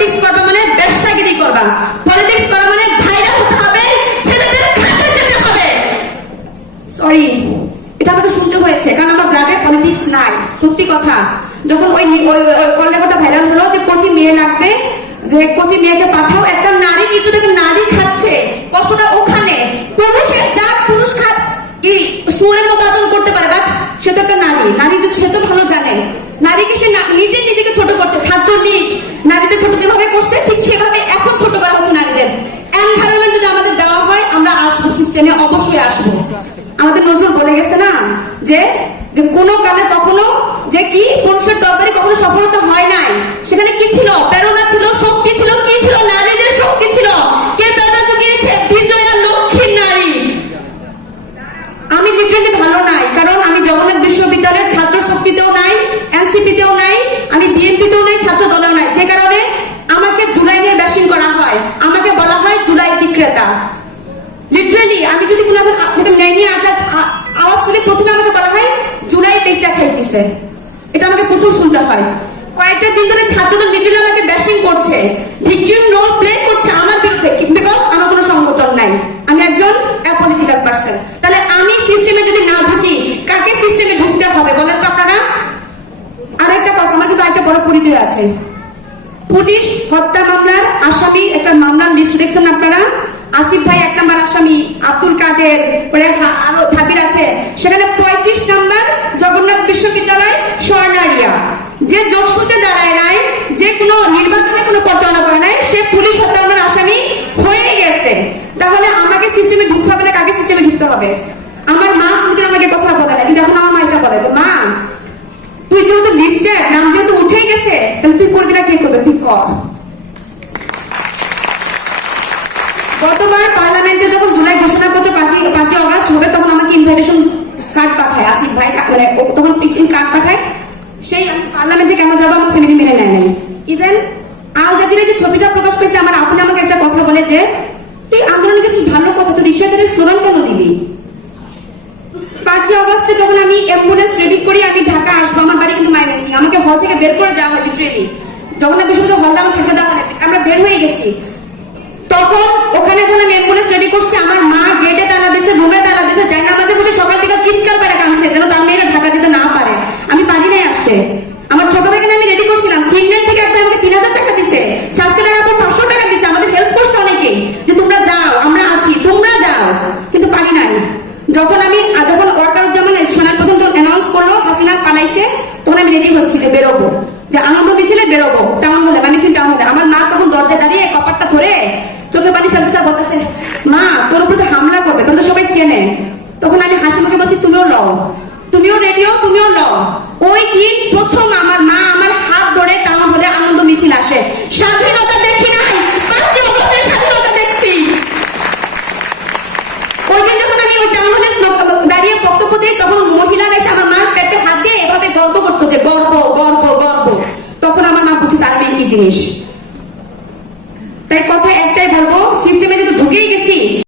Politics করবা মানে ব্যবসাগিরি করবা, পলিটিক্স করা মানে ভাইরাল হতে হবে, ছেলেদের খাতে যেতে হবে। সরি, এটা আমাকে শুনতে হয়েছে, কারণ আমার ব্লাডে পলিটিক্স নাই। সত্যি কথা, যখন ওই কল্যাণটা ভাইরাল হলো যে কচি মেয়ে লাগবে, যে কচি মেয়েকে পাঠাও, একটা নারী কিন্তু দেখে নারী খাচ্ছে, কষ্টটা ওখানে। পুরুষের যা পুরুষ শুয়োরের মতো আচরণ করতে পারে, বাট সে তো একটা নারী, নারী সে তো ভালো জানে নারীকে সে নিজেকে ছোট করছে। ছাত্রলীগ নারীদের ছোট যেভাবে করছে, ঠিক সেভাবে এখন ছোট করা হচ্ছে নারীদের। এনভায়রনমেন্ট যদি আমাদের দেওয়া হয়, আমরা আসবো সিস্টেমে, অবশ্যই আসবো। আমাদের নজরুল বলে গেছে না যে কোনো কালে কখনো যে কি পুরুষের তরবারি কখনো সফলতা হয় নাই। সেখানে কি ছিল? প্রেরণা ছিল, শক্তি ছিল। কি ছিল? নারীদের শক্তি ছিল। কে প্রেরণা জুগিয়েছে? বিজয়া লক্ষ্মী নারী। আমি লিটারালি ভালো নাই, কারণ আমি জগন্নাথ বিশ্ববিদ্যালয়ের ছাত্র শক্তিতেও নাই, এনসিপিতেও নাই, আমি বিএনপিতেও নাই, ছাত্র দলেও নাই। যে কারণে আমাকে জুলাই নিয়ে ব্যাশিং করা হয়, আমাকে বলা হয় জুলাই বিক্রেতা। লিটারালি আমি যদি কোনো ন্যায় নিয়ে আওয়াজ করি, প্রথমে আমাকে বলা হয় জুলাই বেচা খাইতেছে। এটা আমাকে প্রথম শুনতে হয়। কয়েকটা দিন ধরে ছাত্রদের লিটারালি আমাকে ব্যাশিং করছে, ভিকটিম রোল প্লে করছে আমার বিরুদ্ধে, বিকজ আমার কোনো সংগঠন নাই, আমি একজন অ্যাপলিটিক্যাল পারসন। তাহলে আমি সিস্টেমে যদি না ঢুকি, কাকে সিস্টেমে ঢুকতে হবে বলেন তো আপনারা? আরেকটা কথা, আমার কিন্তু একটা বড় পরিচয় আছে। পুলিশ হত্যা মামলার আসামি একটা মামলার লিস্ট দেখছেন আপনারা? আসিফ ভাই 1 নম্বর আসামি, আব্দুল কাদের, আরো ধাবির আছে। সেখানে 35 নম্বর জগন্নাথ বিশ্ববিদ্যালয় স্বর্ণারিয়া, যে যোগসূত্রে দাঁড়ায় নাই, যে কোনো নির্বাচনে কোনো পরিচালনা করে নাই, সে পুলিশ হত্যা মামলার আসামি হয়ে গেছে। তাহলে আমাকে সিস্টেমে ঢুকতে হবে না, কাকে সিস্টেমে ঢুকতে হবে? আমার মা কিন্তু আমাকে কথা বলে না, কিন্তু এখন আমার মা এটা বলে যে মা, তুই যেহেতু লিস্টের নাম যেহেতু উঠেই গেছে, তাহলে তুই করবি না, কে করবে? তুই কর। গতবার পার্লামেন্টে যখন জুলাই ঘোষণাপত্র 5ই অগস্ট হবে, তখন আমাকে ইনভাইটেশন কার্ড পাঠায় আসিফ ভাই, মানে তখন কার্ড পাঠায়। সেই পার্লামেন্টে কেন যাবো, আমার ফ্যামিলি মেনে নেয় নাই। ইভেন আল জাজিরা যে ছবিটা প্রকাশ পেয়েছে, আমার আপনি আমাকে একটা কথা বলে যে তুই আন্দোলনের কাছে ভালো কথা, তুই রিক্সা ধরে স্লোগান কেন দিবি? 5ই অগস্টে যখন আমি অ্যাম্বুলেন্স রেডি করি, আমি ঢাকা আসবো, আমার বাড়ি কিন্তু মাইনেছি, আমাকে হল থেকে বের করে দেওয়া হয় লিটারেলি। জগন্নাথ বিশ্ববিদ্যালয় হলটা আমার থেকে দেওয়া হয়, আমরা বের হয়ে গেছি। তখন ওখানে যখন আমি অ্যাম্বুলেন্স রেডি করছি, আমার মা গেটে তালা দিয়েছে, রুমে তালা দিয়েছে, যাই না আমাদের বসে সকাল থেকে চিৎকার করে কাঁদছে যেন তার মেয়েরা ঢাকা যেতে না পারে। আমি পারি নাই আসতে। আমার ছোট ভাইকে আমি রেডি করছিলাম, ফিনল্যান্ড থেকে একটা আমাকে 3000 টাকা দিছে, সাস্টেনার আপন 500 টাকা দিছে, আমাদের হেল্প করছে অনেকে যে তোমরা যাও, আমরা আছি, তোমরা যাও, কিন্তু পারি নাই। যখন ওয়াকারুজ্জামান সোনার প্রথম যখন অ্যানাউন্স করলো হাসিনা পালাইছে, তখন আমি রেডি হচ্ছি যে বেরোবো, যে আনন্দ মিছিলে বেরোবো, টাউন হলে মানে মিছিল টাউন হলে। আমার মা তখন দরজায় দাঁড়িয়ে কপারটা ধরে চোখে পানি ফেলতেছে, বলতেছে মা তোর উপরে হামলা করবে, তোর তো সবাই চেনে। তখন আমি হাসি মুখে বলছি তুমিও লও, তুমিও রেডিও, তুমিও লও। ওই দিন প্রথম আমার মা আমার হাত ধরে টাউন হলে আনন্দ মিছিল আসে। স্বাধীনতা দেখি নাই, 5ই অগস্টের স্বাধীনতা দেখছি। ওই দিন যখন আমি ওই টাউন হলে দাঁড়িয়ে বক্তব্য দিই, তখন মহিলারা এসে আমার মার পেটে হাত দিয়ে এভাবে গর্ব করতো যে গর্ব গর্ব গর্ব। তখন আমার মা বুঝছে তার মেয়ে কি জিনিস। তাই কথা একটাই বলবো, সিস্টেমে যদি ঢুকেই গেছি